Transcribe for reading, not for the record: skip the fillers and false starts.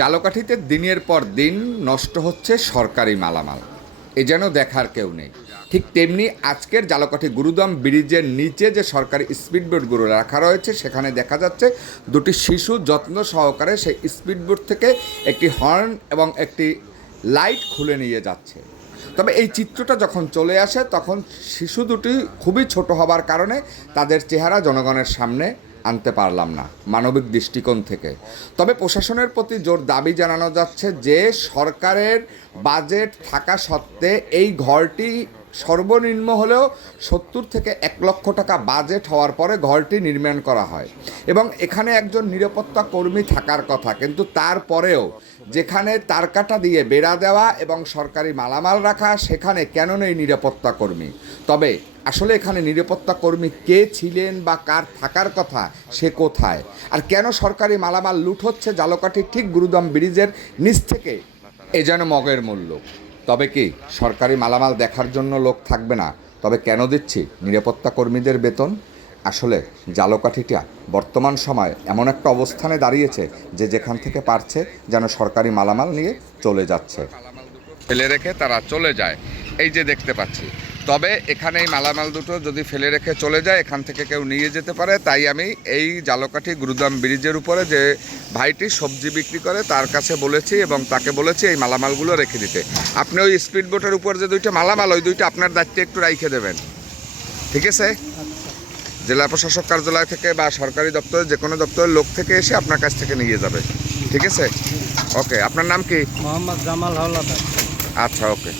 জালকাঠিতে দিনের পর দিন নষ্ট হচ্ছে সরকারি মালামাল, এ যেন দেখার কেউ নেই। ঠিক তেমনি আজকের জালকাঠি গুরুদাম ব্রিজের নিচে যে সরকারি স্পিডবোটগুলো রাখা রয়েছে সেখানে দেখা যাচ্ছে দুটি শিশু যত্ন সহকারে সেই স্পিডবোট থেকে একটি হর্ন এবং একটি লাইট খুলে নিয়ে যাচ্ছে। তবে এই চিত্রটা যখন চলে আসে তখন শিশু দুটি খুবই ছোট হবার কারণে তাদের চেহারা জনগণের সামনে আনতে পারলাম না মানবিক দৃষ্টিকোণ থেকে। তবে প্রশাসনের প্রতি জোর দাবি জানানো যাচ্ছে যে সরকারের বাজেট থাকা সত্ত্বে এই ঘরটি সর্বনিম্ন হলেও 70 থেকে 1 লক্ষ টাকা বাজেট হওয়ার পরে ঘরটি নির্মাণ করা হয় এবং এখানে একজন নিরাপত্তা কর্মী থাকার কথা, কিন্তু তারপরেও যেখানে তারকাটা দিয়ে বেড়া দেওয়া এবং সরকারি মালামাল রাখা সেখানে কেন নেই নিরাপত্তা কর্মী? তবে আসলে এখানে নিরাপত্তা কর্মী কে ছিলেন বা কার থাকার কথা সে কোথায়? আর কেন সরকারি মালামাল লুট হচ্ছে জালকাঠির ঠিক গুরুদাম ব্রিজের নিচ থেকে? এ যেন মগের মূল্য। তবে কি সরকারি মালামাল দেখার জন্য লোক থাকবে না? তবে কেন দিচ্ছি নিরাপত্তা কর্মীদের বেতন? আসলে জালকাঠিটা বর্তমান সময় এমন একটা অবস্থানে দাঁড়িয়েছে যে যেখান থেকে পারছে যেন সরকারি মালামাল নিয়ে চলে যাচ্ছে, ফেলে রেখে তারা চলে যায়। এই যে দেখতে পাচ্ছি, তবে এখানে এই মালামাল দুটো যদি ফেলে রেখে চলে যায় এখান থেকে কেউ নিয়ে যেতে পারে। তাই আমি এই জালকাঠি গুরুদাম ব্রিজের উপরে যে ভাইটি সবজি বিক্রি করে তার কাছে বলেছি এবং তাকে বলেছি এই মালামালগুলো রেখে দিতে। আপনি ওই স্পিডবোটের উপর যে দুইটা মালামাল ওই দুইটা আপনার দায়িত্বে একটু রাইখে দেবেন, ঠিক আছে? জেলা প্রশাসক কার্যালয় থেকে বা সরকারি দপ্তরে যে কোনো দপ্তরের লোক থেকে এসে আপনার কাছ থেকে নিয়ে যাবে, ঠিক আছে? ওকে, আপনার নাম কি? মোহাম্মদ জামাল হাওলাদার। আচ্ছা, ওকে।